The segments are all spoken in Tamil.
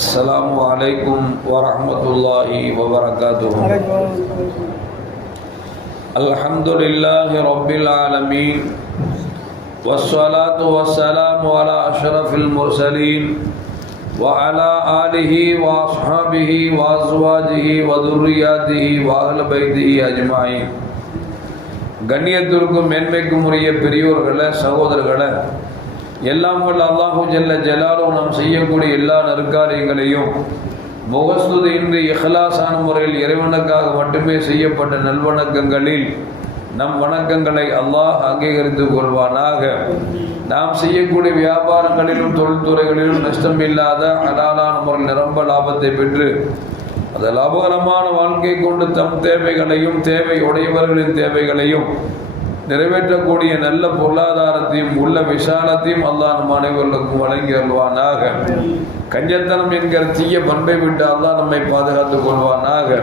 السلام عليكم ورحمة الله وبركاته. الحمد لله رب العالمين والصلاة والسلام على أشرف المرسلين وعلى آله وأصحابه وأزواجه وذرياته وأهل بيته أجمعين. கண்ணியத்திற்கும் மேன்மைக்கும் உரிய பெரியோர்களே, சகோதரர்களே, எல்லாம் வல்ல அல்லாஹு ஜல்ல ஜலாலுஹு நாம் செய்யக்கூடிய எல்லா நற்காரியங்களையும் முகஸ்துதியின்றி இஹ்லாஸான முறையில் இறைவனுக்காக மட்டுமே செய்யப்பட்ட நல்வணக்கங்களில் நம் வணக்கங்களை அல்லாஹ் அங்கீகரித்து கொள்வானாக. நாம் செய்யக்கூடிய வியாபாரங்களிலும் தொழில்துறைகளிலும் நஷ்டம் இல்லாத ஹலாலான முறையில் நிரம்ப லாபத்தை பெற்று அந்த லாபகரமான வாழ்க்கை கொண்டு தம் தேவைகளையும் தேவை உடையவர்களின் தேவைகளையும் நிறைவேற்றக்கூடிய நல்ல பொருளாதாரத்தையும் உள்ள விசாலத்தையும் அல்லாஹ் நம் அனைவர்களுக்கும் வழங்கி அருள்வானாக. கஞ்சத்தனம் என்கிற தீய பண்பை விட்டு அல்லாஹ் நம்மை பாதுகாத்துக் கொள்வானாக.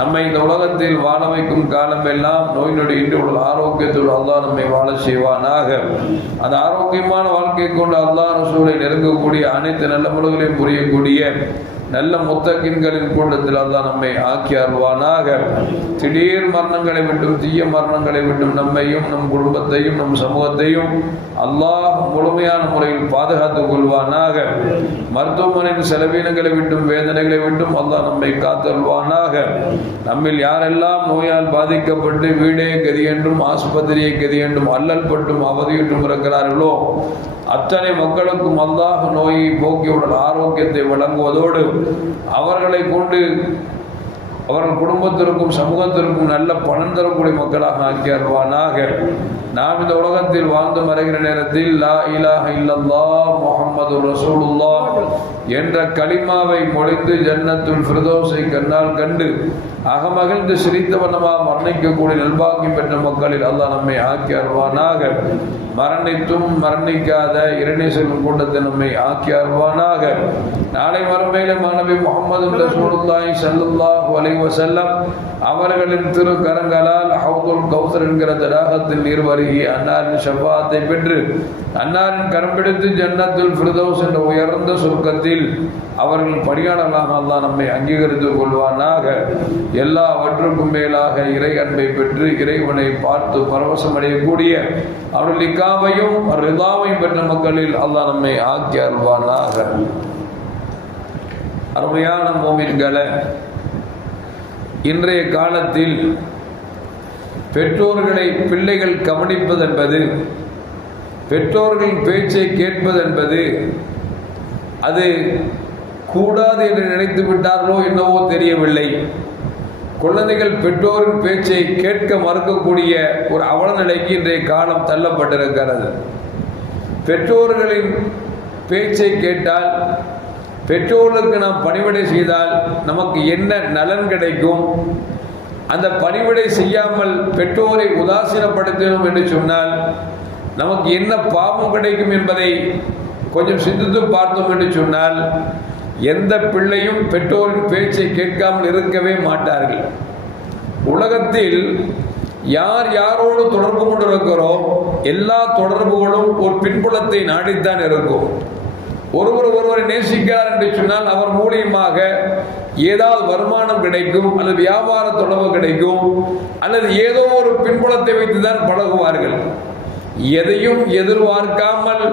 நம்மை இந்த உலகத்தில் வாழ வைக்கும் காலமெல்லாம் நோய் நொடி இன்றி உள்ள ஆரோக்கியத்தோடு அல்லாஹ் நம்மை வாழ செய்வானாக. அந்த ஆரோக்கியமான வாழ்க்கை கொண்டு அல்லாஹ் ரசூலை நெருங்கக்கூடிய அனைத்து நல்ல முறைகளையும் புரியக்கூடிய நல்ல முத்தகின்களின் கூட்டத்தில் அல்லாஹ் நம்மை ஆக்கி அருள்வானாக. திடீர் மரணங்களை விட்டும் தீய மரணங்களை விட்டும் நம்மையும் நம் குடும்பத்தையும் நம் சமூகத்தையும் அல்லாஹ் முழுமையான முறையில் பாதுகாத்துக் கொள்வானாக. மருத்துவமனையின் செலவீனங்களை விட்டும் வேதனைகளை விட்டும் அல்லாஹ் நம்மை காத்தருள்வானாக. நம்மில் யாரெல்லாம் நோயால் பாதிக்கப்பட்டு வீடே கதி என்றும் ஆஸ்பத்திரியை கதி என்றும் அல்லல் பட்டும் அவதியுற்றும் இருக்கிறார்களோ அத்தனை மக்களுக்கும் அல்லாஹ் நோயை போக்கியுடன் ஆரோக்கியத்தை வழங்குவதோடு அவர்களை கொண்டு அவர்கள் குடும்பத்திற்கும் சமூகத்திற்கும் நல்ல பணம் தரக்கூடிய மக்களாக ஆக்கி அருள்வானாக. நாம் இந்த உலகத்தில் வாழ்ந்து மறைகிற நேரத்தில் லா இலாஹ இல்லல்லாஹ் முஹம்மது ரசூலுல்லாஹ் என்ற கலிமாவை மொழிந்து ஜன்னத்துல் ஃபிர்தௌஸை கண்ணால் கண்டு அகமகிழ்ந்து சிரித்தவனமாக மரணிக்கக்கூடிய நல்பாக்கியம் பெற்ற மக்களில் அல்லாஹ் நம்மை ஆக்கி அருள்வானாக. மரணித்தும் மரணிக்காத இறைநேசர்கள் கூட்டத்தை நம்மை ஆக்கி அருள்வானாக. நாளை மறுமையில மாணவி முஹம்மது ரசூலுல்லாஹி ஸல்லல்லாஹு அலைஹி வஸல்லம் அவர்களின் திரு கரங்களால் ஹவுதுல் கௌசர் என்கிற தடாகத்தில் நீர் வருகி அன்னாரின் ஷஃபாஅத்தை பெற்று அன்னாரின் கரம் பிடித்து ஜன்னத்துல் ஃபிர்தௌஸ் என்ற உயர்ந்த சொர்க்கத்தில் அவர்கள் பணியாளர்களாக அல்லாஹ் நம்மை அங்கீகரித்துக் கொள்வானாக. எல்லாவற்றுக்கும் மேலாக இறை அன்பை பெற்று இறைவனை பார்த்து பரவசம் அடையக்கூடிய அவர்கள் இக்காவையும் ரிதாவையும் பெற்ற மக்களில் அல்லாஹ் நம்மை ஆக்கி அருள்வானாக. அருமையான மோமின்களே, இன்றைய காலத்தில் பெற்றோர்களை பிள்ளைகள் கவனிப்பது என்பது, பெற்றோர்களின் பேச்சை கேட்பது என்பது அது கூடாது என்று நினைத்து விட்டார்களோ என்னவோ தெரியவில்லை. குழந்தைகள் பெற்றோரின் பேச்சை கேட்க மறுக்கக்கூடிய ஒரு அவல நிலைக்கு இன்றைய காலம் தள்ளப்பட்டிருக்கிறது. பெற்றோர்களின் பேச்சை கேட்டால், பெற்றோர்களுக்கு நாம் பணிவிடை செய்தால் நமக்கு என்ன நலன் கிடைக்கும், அந்த பணிவிடை செய்யாமல் பெற்றோரை உதாசீனப்படுத்தணும் என்று சொன்னால் நமக்கு என்ன பாவம் கிடைக்கும் என்பதை கொஞ்சம் சிந்தித்து பார்த்தோம் என்று சொன்னால் எந்த பிள்ளையும் பெற்றோரின் பேச்சை கேட்காமல் இருக்கவே மாட்டார்கள். உலகத்தில் யார் யாரோடு தொடர்பு கொண்டிருக்கிறோம் எல்லா தொடர்புகளும் ஒரு பின்புலத்தை நாடித்தான் இருக்கும். ஒருவரை நேசிக்கிறார் என்று சொன்னால் அவர் மூலியமாக ஏதாவது வருமானம் கிடைக்கும், அல்லது வியாபார தொடர்பு கிடைக்கும், அல்லது ஏதோ ஒரு பின்புலத்தை வைத்துதான் பழகுவார்கள். எதையும் எதிர்பார்க்காமல்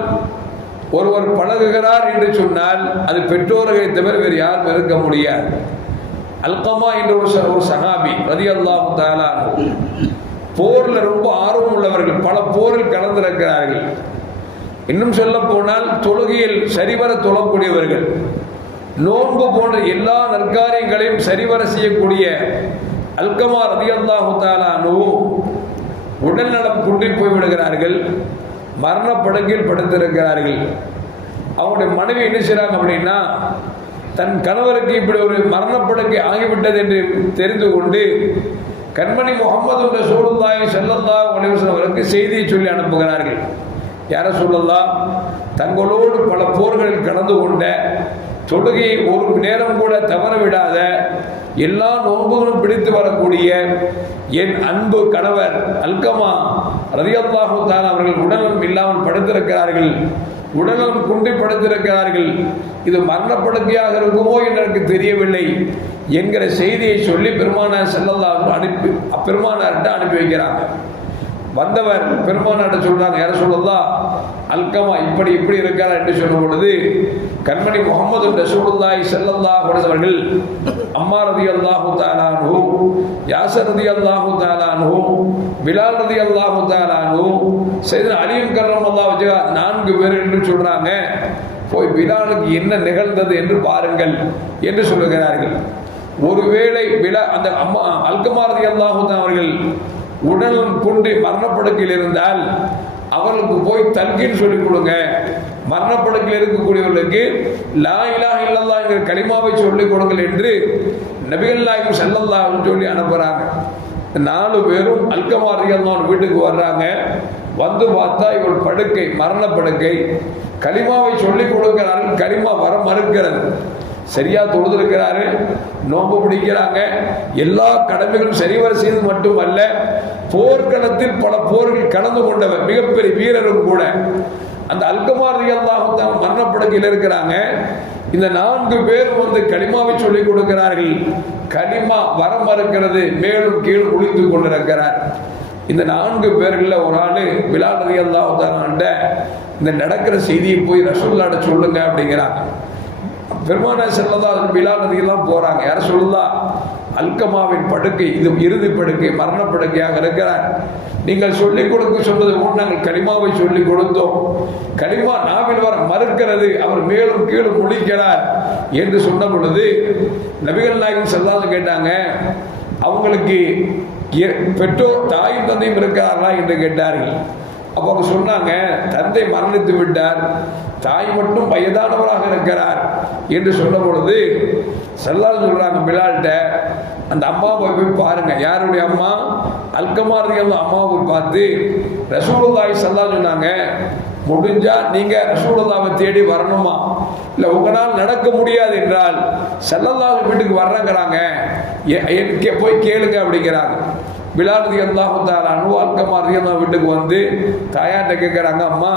ஒருவர் பழகுகிறார் என்று சொன்னால் அது பெற்றோர்களை தவிர வேறு யாரும் இருக்க முடியாது. அல்கமா என்ற ஒரு சஹாபி ரலியல்லாஹு தஆலா போர்ல ரொம்ப ஆர்வம் உள்ளவர்கள், பல போரில் கலந்திருக்கிறார்கள். இன்னும் சொல்ல போனால் தொழுகையில் சரிவர தொழக்கூடியவர்கள், நோன்பு போன்ற எல்லா நற்காரியங்களையும் சரிவர செய்யக்கூடிய அல்கமா ரலியல்லாஹு தஆலா உடல் நலம் குன்றி போய்விடுகிறார்கள். மரணப்படுக்கையில் படுத்திருக்கிறார்கள். அவங்களுடைய மனைவி என்ன செய்றாங்க அப்படின்னா, தன் கணவருக்கு இப்படி ஒரு மரணப்படுக்கை ஆகிவிட்டது என்று தெரிந்து கொண்டு கண்மணி முஹம்மது ரசூலுல்லாஹி ஸல்லல்லாஹு அலைஹி வஸல்லம் அவருக்கு செய்தியை சொல்லி அனுப்புகிறார்கள். யார சொல்லலாம், தங்களோடு பல போர்களில் கலந்து கொண்ட, தொழுகையை ஒரு நேரம் கூட தவற விடாத, எல்லா நோன்புகளும் பிடித்து வரக்கூடிய என் அன்பு கணவர் அல்கமா ரலியல்லாஹு தஆலா அவர்கள் உடல்நலம் இல்லாமல் படுத்திருக்கிறார்கள். உடலும் குண்டி படுத்திருக்கிறார்கள், இது மரணப்படுக்கையாக இருக்குமோ என்று எனக்கு தெரியவில்லை என்கிற செய்தியை சொல்லி பெருமானார் ஸல்லல்லாஹு பெருமானார்கிட்ட அனுப்பி வைக்கிறாங்க. வந்தவர் பெருமானார்ட்ட சொல்றாங்க, யார சொல்லலாம், அல்கமா இப்படி இப்படி இருக்காரா என்று சொல்லும் பொழுது கண்மணி முஹம்மது ரசூலுல்லாஹி ஸல்லல்லாஹு அலைஹி வஸல்லம் அவர்கள் அம்மா ரலியல்லாஹு தஆலா அன்ஹு, யாஸர் ரலியல்லாஹு தஆலா அன்ஹு, பிலால் ரலியல்லாஹு தஆலா அன்ஹு, சையதுனா அலி கர்ரமல்லாஹு வஜஹா 4 பேர் என்று சொல்றாங்க. போய் பிலாலுக்கு என்ன நிகழ்ந்தது என்று பாருங்கள் என்று சொல்லுகிறார்கள். ஒருவேளை அந்த அம்மா அல்கமா ரலியல்லாஹு தஆலா அவர்கள் உடலும் கொண்டு மரணப்படுக்கையில் இருந்தால் அவர்களுக்கு போய் தல்கீன் சொல்லிக் கொடுங்க. மரணப்படுக்கையில் இருக்கக்கூடியவர்களுக்கு லா இலாஹ இல்லல்லாஹ் என்கிற கலிமாவை சொல்லிக் கொடுங்கள் என்று நபிகள் நாயகம் ஸல்லல்லாஹு அலைஹி சொல்லி அனுப்புறாங்க. 4 பேரும் அல்கமா ரலியல்லாஹு வீட்டுக்கு வர்றாங்க. வந்து பார்த்தா இவர் படுக்கை, மரணப்படுக்கை, கலிமாவை சொல்லிக் கொடுக்கிறார்கள், கலிமா வர மறுக்கிறது. சரியா தொழுதிருக்கிறாரு, நோன்பு பிடிக்கிறாங்க, எல்லா கடமைகளும் சரிவர செய்து மட்டுமல்ல, போர்க்களத்தில் பல போர்கள் கலந்து கொண்டவர், மிகப்பெரிய வீரரும் கூட. அந்த அல்கமா ரலியல்லாஹு தஆலா மரணப்படுக்கையில் இருக்கிறாங்க. இந்த 4 பேர் வந்து கலிமாவை சொல்லிக் கொடுக்கிறார்கள், கலிமா வர மறுக்கிறது, மேலும் கீழ் குளித்து கொண்டிருக்கிறார். இந்த 4 பேர்களில் ஒரு ஆளு பிலால் ரலியல்லாஹு தஆலா இந்த நடக்கிற செய்தியை போய் ரசூலுல்லாஹ்ட்ட சொல்லுங்க அப்படிங்கிறாங்க. பெருமானார் ஸல்லல்லாஹு அலைஹி வஸல்லம் பிலால் ரலியல்லாஹு போறாங்க. யார சொல்லலாம், அல்கமாவின் படுக்கை, இது இறுதி படுக்கை, மரணப்படுக்கையாக இருக்கிறார். நீங்கள் சொல்லிக் கொடுக்க சொன்னது போல் நாங்கள் கலிமாவை சொல்லிக் கொடுத்தோம், கலிமா நாவில் வர மறுக்கிறது, அவர் மேலும் கீழும் முழிக்கிறார் என்று சொன்ன பொழுது நபிகள் நாயகம் ஸல்லல்லாஹு அலைஹி கேட்டாங்க, அவங்களுக்கு பெற்றோர் தாயும் தந்தையும் இருக்கிறார்களா என்று கேட்டார்கள். அப்போ அவங்க சொன்னாங்க, தந்தை மரணித்து விட்டார், தாய் மட்டும் வயதானவராக இருக்கிறார் என்று சொன்ன பொழுது ஸல்லல்லாஹு சொல்றாங்க பிலால்கிட்ட, அந்த அம்மாவை போய் பாருங்க. யாருடைய அம்மா? அல்கமா ரலியல்லாஹு அம்மாவை பார்த்து ரசூலுல்லாஹி ஸல்லல்லாஹு சொன்னாங்க, முடிஞ்சா நீங்க ரசூலுல்லாஹ்வை தேடி வரணுமா, இல்லை உங்களால் நடக்க முடியாது என்றால் ஸல்லல்லாஹு வீட்டுக்கு வர்றங்கிறாங்க, போய் கேளுங்க அப்படிங்கிறாங்க. பிலால் ரலியல்லாஹு தஆலா அன்ஹு அல்கமா ரலியல்லாஹு வீட்டுக்கு வந்து தாயாட்ட கேட்குறாங்க, அம்மா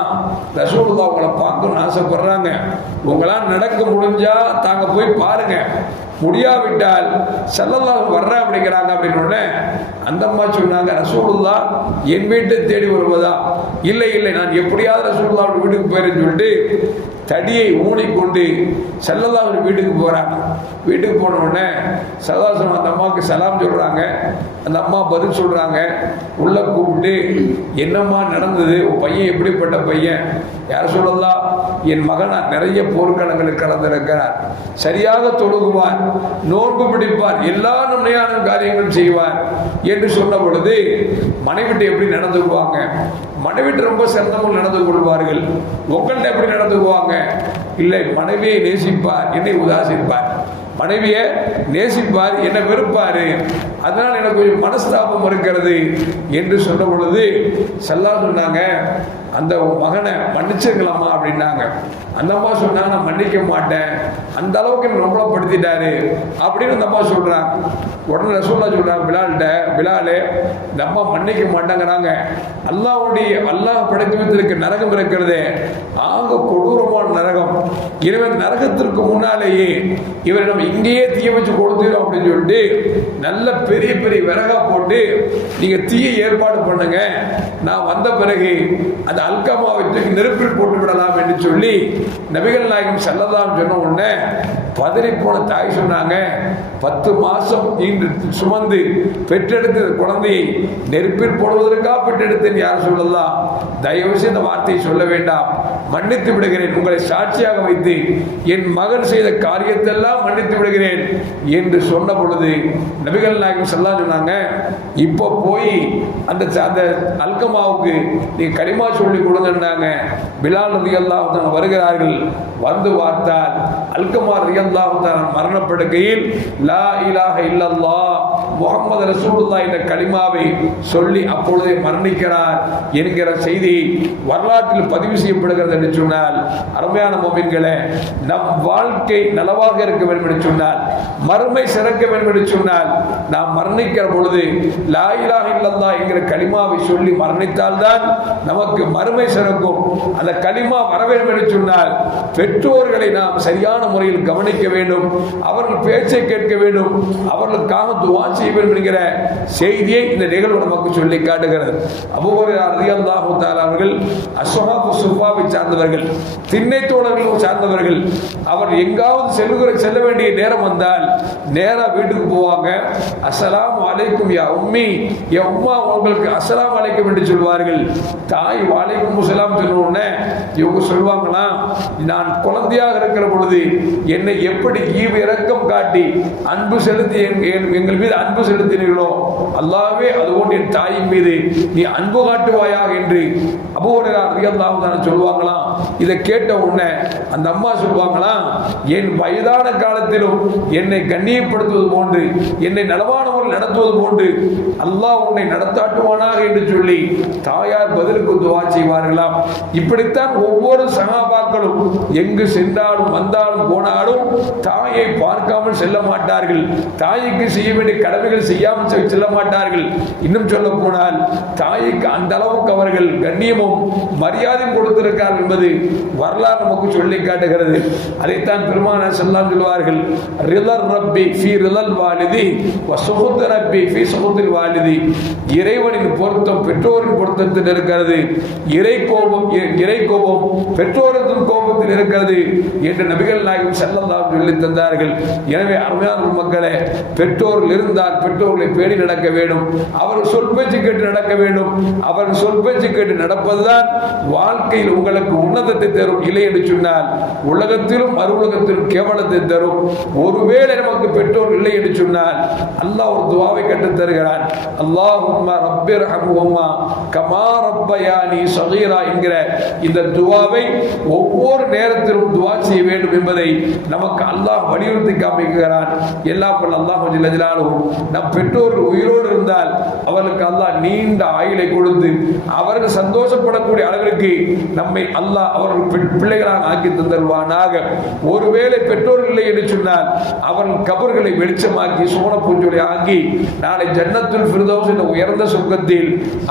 ரசூலுல்லாஹ் உங்களை பார்க்கணும்னு ஆசைப்படுறாங்க, உங்களால் நடக்க முடிஞ்சா தாங்க போய் பாருங்க, முடியாவிட்டால் ஸல்லல்லாஹு வர்ற அப்படிங்கிறாங்க. அப்படின்னு அந்த அம்மா சொன்னாங்க, ரசூலுல்லாஹ் என் வீட்டை தேடி வருவதா? இல்லை இல்லை, நான் எப்படியாவது ரசூலுல்லாஹ் வீட்டுக்கு போயிருன்னு சொல்லிட்டு தடியை ஊனிக்கொண்டு ஸல்லல்லாஹு வீட்டுக்கு போறாங்க. வீட்டுக்கு போன உடனே ஸல்லல்லாஹு அந்த அம்மாவுக்கு சலாம் சொல்றாங்க. அந்த அம்மா பதில் சொல்றாங்க, உள்ள கூப்பிட்டு, என்னம்மா நடந்தது, உன் பையன் எப்படிப்பட்ட பையன்? யார சொல்லலாம், என் மகன் நிறைய போர்க்களங்களில் கலந்திருக்கிறார், சரியாக தொழுகுவார், நோன்பு பிடிப்பார், எல்லா நன்மையான காரியங்களும் செய்வார் என்று சொன்ன பொழுது மனைவிட்டு எப்படி நடந்து கொள்வாங்க? மனைவிட்டு ரொம்ப சிறந்தவங்க நடந்து கொள்வார்கள். உங்கள்கிட்ட எப்படி நடந்துக்குவாங்க? இல்லை, மனைவியை நேசிப்பார், என்னை உதாசிப்பார், மனைவியை நேசிப்பார், என்னை வெறுப்பாரு, அதனால் எனக்கு கொஞ்சம் மனஸ்தாபம் இருக்கிறது என்று சொன்ன பொழுது ஸல்லல்லாஹு சொன்னாங்க, அந்த மகனை மன்னிச்சிருக்கலாமா அப்படின்னாங்க. அந்த அம்மா சொன்னாங்க, நான் மன்னிக்க மாட்டேன், அந்த அளவுக்கு என்ன ரொம்பப்படுத்திட்டாரு அப்படின்னு அந்த அம்மா சொல்றாங்க. உடனே ரசூலுல்லாஹ் சொல்றாங்க பிலால்கிட்ட, பிலாலே இந்த அம்மா மன்னிக்க மாட்டேங்கிறாங்க, அல்லாஹ் படைத்து வைத்திருக்க நரகம் இருக்கிறதே ஆக கொடூரமான நரகம், எனவே நரகத்திற்கு முன்னாலேயே இவரை நம்ம இங்கேயே தீய வச்சு கொடுத்துரும் அப்படின்னு சொல்லிட்டு நல்ல பெரிய பெரிய விறகா போட்டு நீங்க தீய ஏற்பாடு பண்ணுங்க, நான் வந்த பிறகு அந்த அல்கமாவை தூக்கி நெருப்பில் போட்டு விடலாம் என்று சொல்லி நபிகள் நாயகம் ஸல்லல்லாஹு சொன்ன உடனே பதறி போன தாய் சொன்னாங்க, 10 மாசம் சுமந்து பெற்றெடுத்த குழந்தையை நெருப்பில் போடுவதற்காக பெற்றெடுத்தேன் யார் சொல்லலாம், தயவு செய்து இந்த வார்த்தையை சொல்ல வேண்டாம், மன்னித்து விடுகிறேன், உங்களை சாட்சியாக வைத்து என் மகன் செய்த காரியத்தெல்லாம் மன்னித்து விடுகிறேன் என்று சொன்ன பொழுது நபிகள் நாயகம் ஸல்லல்லாஹு சொன்னாங்க, இப்போ போய் அந்த அல்கமாவுக்கு நீங்க கலிமா சொல்லி கொடுங்கன்னாங்க. பிலால் ரலியல்லாஹு தஆலா வருகிறார்கள். வந்து பார்த்தால் அல்கமா ரலியல்லாஹு தஆலா மரணப்படுக்கையில் லா இலாஹ இல்லல்லாஹ் முஹம்மது ரசூலுல்லாஹ் என்ற கலிமாவை சொல்லி அப்பொழுதே மரணிக்கிறார் என்கிற செய்தி வரலாற்றில் பதிவு செய்யப்படுகிறது என்று சொன்னால், அருமையான முஃமின்களே, நம் வாழ்க்கை நலவாக இருக்க வேண்டும் என்று சொன்னால், மறுமை சிறக்க வேண்டும் என்று சொன்னால், நாம் மரணிக்கிற பொழுது லா இலாஹ இல்லல்லாஹ் என்கிற கலிமாவை சொல்லி மரணித்தால்தான் நமக்கு மறுமை சிறக்கும். அந்த கலிமா வர வேண்டும் என்று சொன்னால் பெற்றோர்களை நாம் சரியான முறையில் கவனிக்க வேண்டும், அவர்கள் பேச்சை கேட்க வேண்டும், அவர்களுக்காக துஆ செய்ய வேண்டும் என்கிற செய்தியை இந்த நிகழ்வு நமக்கு சொல்லி காட்டுகிறது. அபூ ஹுரைரா ரலியல்லாஹு தஆலா அவர்கள் அஸ்ஹாபு சுஃபாவை சார்ந்தவர்கள், திண்ணை தோழர்கள் சார்ந்தவர்கள். அவர் எங்காவது செல்ல வேண்டிய நேரம் வந்தால் நேரா வீட்டுக்கு போவாங்க. அஸ்ஸலாமு அலைக்கும் யா உம்மி, யா உம்மா உங்களுக்கு அஸ்ஸலாமு அலைக்கும் என்று சொல்வார்கள். தாய் வலைக்கும் அஸ்ஸலாம் சொன்ன உடனே இவங்க சொல்வாங்களாம், நான் குழந்தையாக இருக்கிற பொழுது என்னை எப்படி ஈவு இரக்கம் காட்டி அன்பு செலுத்தி எங்கள் மீது அன்பு செலுத்தினீர்களோ அல்லாஹ்வே அதுபோன்று என் தாயின் மீது நீ அன்பு காட்டுவாயாக என்று அபூ ஹுரைரா ரலியல்லாஹு தஆலா சொல்வாங்களாம். இதை கேட்ட உடனே அந்த அம்மா சொல்வாங்களாம், என் வயதான காலத்திலும் என்னை கண்ணியப்படுத்துவது போன்று, என்னை நலவானவர்கள் நடத்துவது போன்று அல்லாஹ் உன்னை நடத்தாட்டுவானாக என்று சொல்லி தாயார் பதிலுக்கு துஆ செய்வார்களாம். இப்படித்தான் ஒவ்வொரு சஹாபாக்களும் எங்கு சென்றாலும் வந்தாலும் போனாலும் தாயை பார்க்காமல் செல்ல மாட்டார்கள், தாய்க்கு செய்ய வேண்டிய கடமைகள் செய்யாமல் செல்ல மாட்டார்கள். இன்னும் சொல்ல போனால் தாய்க்கு அந்த அளவுக்கு அவர்கள் கண்ணியமும் மரியாதையும் கொடுத்திருக்கிறார்கள் என்பது வரலாறு நமக்கு சொல்லி காட்டுகிறது. அதைத்தான் பெருமானார் ஸல்லல்லாஹு அலைஹி சொல்வார்கள், ரிதர் ரப்பி ஃபீ ரிதல் வாலிதி வ சுஹுத் ரப்பி ஃபீ சுஹுத்தில் வாலிதி. இறைவனின் பொருத்தம் பெற்றோரின் பொருத்தத்தில் இருக்கிறது, இறை கோபம் பெற்றோரின் கோபத்தில் இருக்கிறது என்று நபிகள் நாயகம் ஸல்லல்லாஹு அலைஹி சொல்லி தந்தார்கள். எனவே அருமையான மக்களே, பெற்றோர்கள் இருந்தால் பெற்றோர்களை பேணி நடக்க வேண்டும், அவர்கள் சொல் பேச்சு கேட்டு நடக்க வேண்டும். அவர்கள் சொல் பேச்சு கேட்டு நடப்பதுதான் வாழ்க்கையில் உங்களுக்கு உன்னதத்தை தரும். இல்லை என்று சொன்னால் உலகத்திலும் மறு உலகத்திலும் கேவலத்தை தரும். ஒருவேளை நமக்கு பெற்றோர் இல்லை என்று சொன்னால் அல்லாஹ் ஒரு துஆவை கற்றுத் தருகிறான். அல்லாஹும்ம ரப்பிர்ஹம்ஹுமா கமா ரப்பயானி ஸகீரா என்கிற இந்த துஆவை ஒவ்வொரு நேரத்திலும் துஆ செய்ய வேண்டும் என்பதை நமக்கு அல்லாஹ் வலியுறுத்தி காமிக்கிறான். எல்லாம் வல்ல அல்லாஹ் ஜல்ல ஜலாலுஹு நம் பெற்றோர்கள் உயிரோடு இருந்தால் அவர்களுக்கு அல்லாஹ் நீண்ட ஆயுளை கொடுத்து அவர்கள் சந்தோஷப்படக்கூடிய அளவிற்கு நம்மை அல்லாஹ் அவர்கள் பிள்ளைகளாக ஆக்கி தந்தருவானாக. ஒருவேளை பெற்றோர்கள் இல்லை என்று சொன்னால் அவர்கள் கபர்களை வெளிச்சமாக்கி சோன பூஞ்சொலி ஆக்கி நாளை ஜன்னத்துல் ஃபிர்தௌஸ் என்ற உயர்ந்த சொர்க்கத்தில்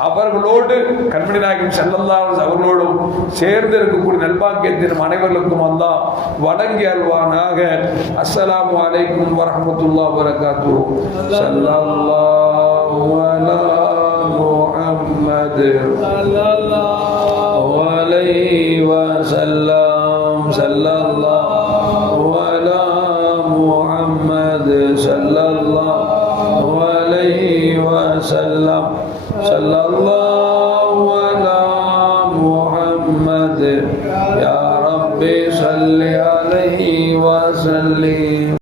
அவர்களோடு கண்மணி நாயகம் ஸல்லல்லாஹு அலைஹி அவர்களோடும் சேர்ந்து இருக்கக்கூடிய நல்பாக்கியத்தின் அனைவர்களுக்கும் அல்லாஹ் வழங்கி அல்வானாக. அஸ்ஸலாமு அலைக்கும் வரஹ்மத்துல்லாஹி வபரகாத்துஹு. ஸல்லல்லாஹு அலா முஹம்மத் ஸல்லல்லாஹு அலைஹி வஸல்லம். ஸல்லல்லாஹு அலா முஹம்மத் ஸல்லல்லாஹு அலைஹி வஸல்லம். ஸல்லல்லாஹு அலா முஹம்மத் யா ரப்பி ஸல்லி அலைஹி வஸல்லிம்.